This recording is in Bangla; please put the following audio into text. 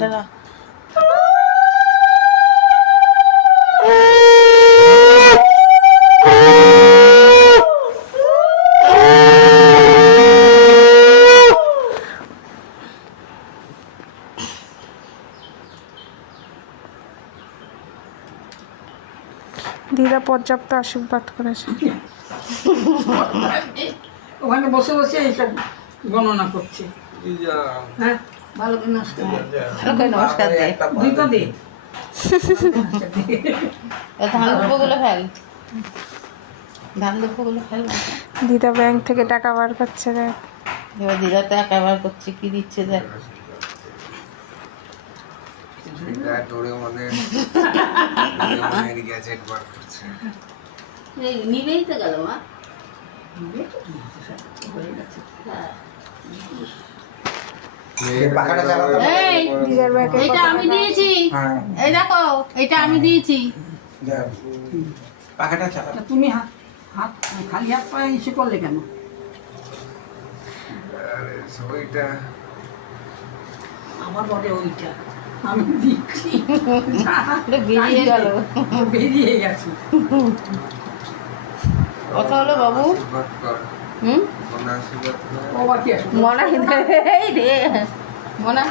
দাদা দিদা পর্যাপ্ত আশীর্বাদ করেছে। ওখানে বসে বসে এইসব গণনা করছে। হ্যাঁ ভালো করে নমস্কার নমস্কার দে দুটো দে ধান দুপুরগুলো ফেল ধান দুপুরগুলো ফেল দিদা ব্যাংক থেকে টাকা বার করছে দেখ। এবার দিদা তো একাবার করছে কি দিচ্ছে দেখ নিবেই তো গেল মা দিদার ব্যাগে এটা আমি দিয়েছি এই দেখো এটা আমি দিয়েছি তা তুমি হাত খালি হাত পায়ে ইসে করলে কেন? আমার বলে ওইটা আমি দিচ্ছি বেরিয়ে গেল বেরিয়ে গেছে। কথা হলো বাবু হুম ও বাকি আছে মনা এই রে মনা